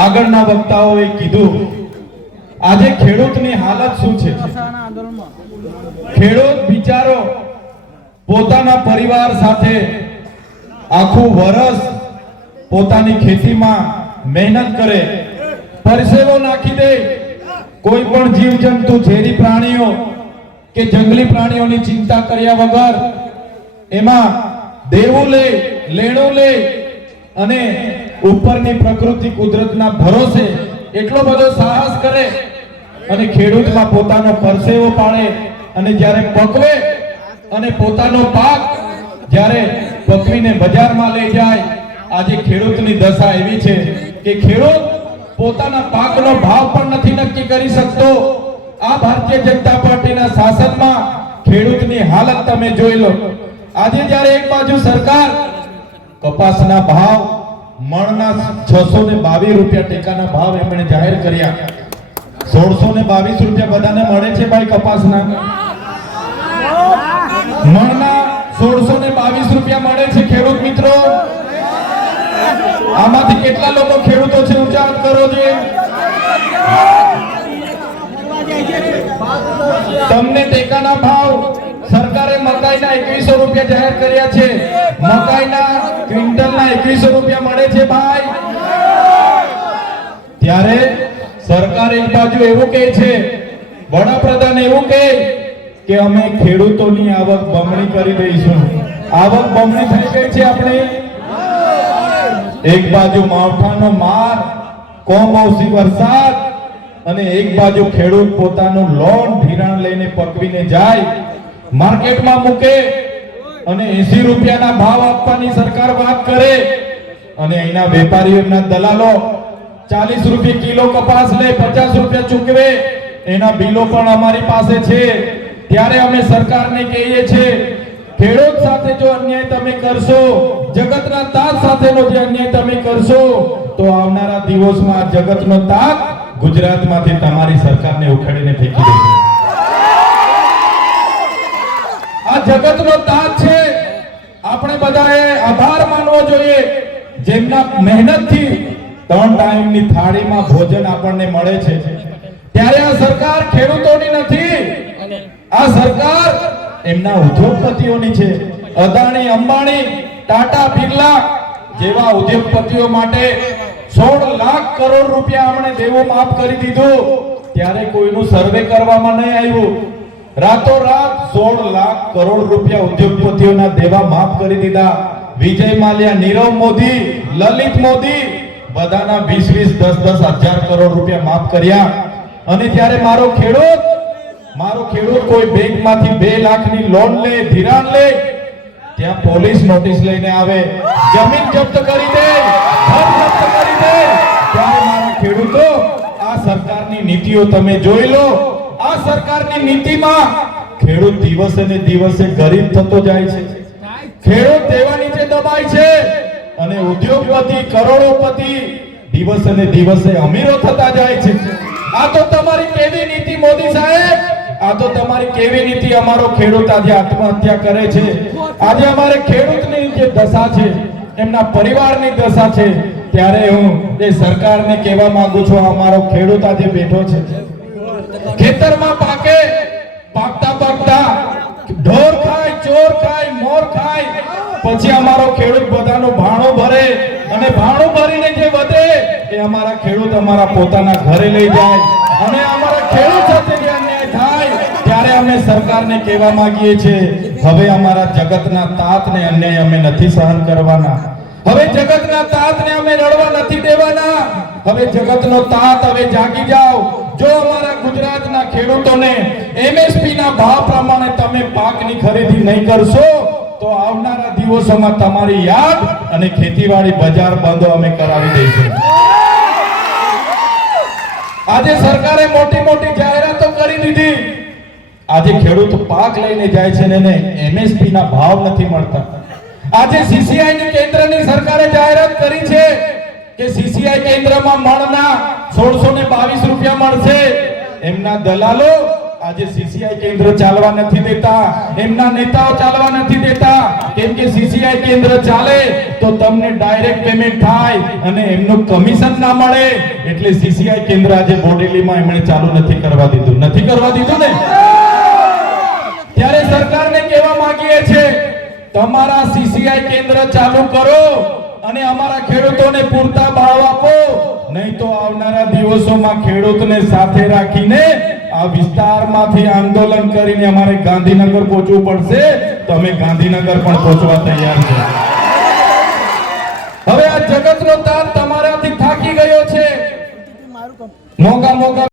આગળના વક્તાઓએ કીધું, આજે ખેડૂતની હાલત શું છે? ખેડૂત બિચારો પોતાના પરિવાર સાથે આખું વરસ પોતાની ખેતીમાં મહેનત કરે, પરસેવો નાખી દે. કોઈ પણ જીવજંતુ, ઝેરી પ્રાણીઓ કે જંગલી પ્રાણીઓની ચિંતા કર્યા વગર એમાં દેવું લે, લેણું લે અને ઉપરની પ્રકૃતિ કુદરતના ભરોસે એટલો બધો સાહસ કરે અને ખેડૂતમાં પોતાનો પરસેવો પાડે અને જ્યારે પકવે અને પોતાનો પાક જ્યારે પકવીને બજારમાં લઈ જાય, આજે ખેડૂતની દશા એવી છે કે ખેડૂત પોતાના પાકનો ભાવ પણ નથી નક્કી કરી શકતો. આ ભારતીય જનતા પાર્ટીના શાસનમાં ખેડૂતની હાલત તમે જોઈ લો. આજે જ્યારે એક બાજુ સરકાર કપાસના ભાવ મણના છસો ને બાવીસ રૂપિયા ટેકાના ભાવ એમણે જાહેર કર્યા. સોળસો ને બાવીસ રૂપિયા બધાને મળે છે ભાઈ કપાસના? મણના સોળસો ને બાવીસ રૂપિયા મળે છે ખેડૂત મિત્રો. આમાંથી કેટલા લોકો ખેડૂતો છે ઊંચા કરો છે તમને ટેકાના ભાવ સરકારે મકાઈના એકવીસો રૂપિયા જાહેર કર્યા છે. મકાઈના ક્વિન્ટલના એકવીસો રૂપિયા મળે છે, ભાઈ. ત્યારે સરકાર એક બાજુ એવું કહે છે, વડાપ્રધાન એવું કહે કે અમે ખેડૂતોની આવક બમણી કરી દઈશું. આવક બમણી થઈ ગઈ છે આપણી. એક બાજુ માવઠાનો માર કોમોસી વરસાદ, અને એક બાજુ ખેડૂત પોતાનું લોન ધિરાણ લઈને પકવીને જાય. માર્કેટમાં મૂકે. અને 80 રૂપિયાના ભાવ આપવાની સરકાર વાત કરે. અને અહીંના વેપારીઓ દલાલો 40 રૂપિયા કિલો કપાસ લે 50 રૂપિયા ચૂકવે. એના બિલો પણ અમારી પાસે છે. ત્યારે અમે સરકારને કહીએ છીએ, ખેડૂત સાથે જો અન્યાય તમે કરશો, જગતના તાત સાથેનો જે અન્યાય તમે કરશો, તો આવનારા દિવસમાં જગતનો તાત ગુજરાતમાંથી તમારી સરકારને ઉખાડીને ફેંકી દેશે. આ જગતનો તાત છે. આપણે બધાએ આભાર માનવો જોઈએ. જેમના મહેનતથી ત્રણ ટાઈમની થાળીમાં ભોજન આપણને મળે છે. ત્યારે આ સરકાર ખેડૂતોની નથી. આ સરકાર એમના ઉદ્યોગપતિઓની છે. અદાણી, અંબાણી, ટાટા, બિરલા જેવા ઉદ્યોગપતિઓ માટે સોળ લાખ કરોડ રૂપિયા આપણે દેવું, માફ કરી દીધું. ત્યારે કોઈનું સર્વે કરવામાં નહીં આવ્યું. રાતોરાત સોળ લાખ કરોડ રૂપિયા ઉદ્યોગપતિઓના દેવા માફ કરી દીધા. વિજય માલ્યા, નીરવ મોદી, લલિત મોદી, બધાના વીસ વીસ, દસ દસ હજાર કરોડ રૂપિયા માફ કર્યા. અને ત્યારે મારો ખેડૂત મારો ખેડૂત કોઈ બેંકમાંથી બે લાખની લોન લે, ધિરાણ લે, ત્યાં પોલીસ નોટિસ લઈને આવે. જમીન જપ્ત કરી દે ઘર જપ્ત કરી દે. ત્યારે મારા ખેડૂતો, આ સરકારની નીતિઓ તમે જોઈ લો. સરકારની નીતિમાં ખેડૂત દિવસે ને દિવસે ગરીબ થતો જાય છે. ખેડૂત દેવા નીચે દબાય છે અને ઉદ્યોગપતિ કરોડોપતિ દિવસે ને દિવસે અમીરો થતા જાય છે. આ તો તમારી કેવી નીતિ, મોદી સાહેબ? આ તો તમારી કેવી નીતિ અમારો ખેડૂત આજે આત્મહત્યા કરે છે. આજે અમારે ખેડૂતની જે દશા છે, એમના પરિવારની દશા છે, ત્યારે હું એ સરકારને કહેવા માંગુ છું, અમારો ખેડૂત આજે બેઠો છે. ખેતરમાં પાકે, પાકતા પાકતા, ઢોર ખાય, ચોર ખાય, મોર ખાય, પછી અમારો ખેડૂત બધાનો ભાણો ભરે અને ભાણો ભરીને જે વધે, એ અમારા ખેડૂત અમારા પોતાના ઘરે લઈ જાય. અને અમારા ખેડૂત સાથે જે અન્યાય થાય, ત્યારે અમે સરકારને કહેવા માંગીએ છીએ, હવે અમારા જગતના તાતને અન્યાય અમે નથી સહન કરવાના. હવે જગતના તાતને અમે રડવા નથી દેવાના. હવે જગતનો તાત હવે જાગી જાઓ. જો અમારા ગુજરાતના ખેડૂતોને એમએસપી ના ભાવ પ્રમાણે તમે પાકની ખરીદી નહીં કરશો, તો આવનારા દિવસોમાં તમારી યાદ અને ખેતીવાડી બજાર બંધ અમે કરાવી દઈશું. આજે સરકારે મોટી મોટી જાહેરાતો કરી દીધી. આજે ખેડૂત પાક લઈને જાય છે ને એમએસપી ના ભાવ નથી મળતા. આજે સીસીઆઈ ની કેન્દ્રની સરકારે જાહેરાત કરી છે કે સીસીઆઈ કેન્દ્રમાં મણના સોળસો ને બાવીસ રૂપિયા મળશે. એમના દલાલો આજે સીસીઆઈ કેન્દ્ર ચાલવા નથી દેતા. એમના નેતાઓ ચાલવા નથી દેતા. કેમ કે સીસીઆઈ કેન્દ્ર ચાલે તો તમને ડાયરેક્ટ પેમેન્ટ થાય અને એમનું કમિશન ના મળે. એટલે સીસીઆઈ કેન્દ્ર આજે બોડેલીમાં એમણે ચાલુ નથી કરવા દીધું. નથી કરવા દીધું ને? ત્યારે સરકારને કહેવા માંગીએ છે તમારા સીસીઆઈ કેન્દ્ર ચાલુ કરો. અને અમારા ખેડૂતોને પૂરતા ભાવ આપો. નહીં તો આવનારા દિવસોમાં ખેડૂતને સાથે રાખીને આ વિસ્તારમાંથી આંદોલન કરીને અમારે ગાંધીનગર પહોંચવું પડશે. તો અમે ગાંધીનગર પણ પહોંચવા તૈયાર છે. હવે આ જગતનો તાત તમારાથી થાકી ગયો છે. મોગા મોગા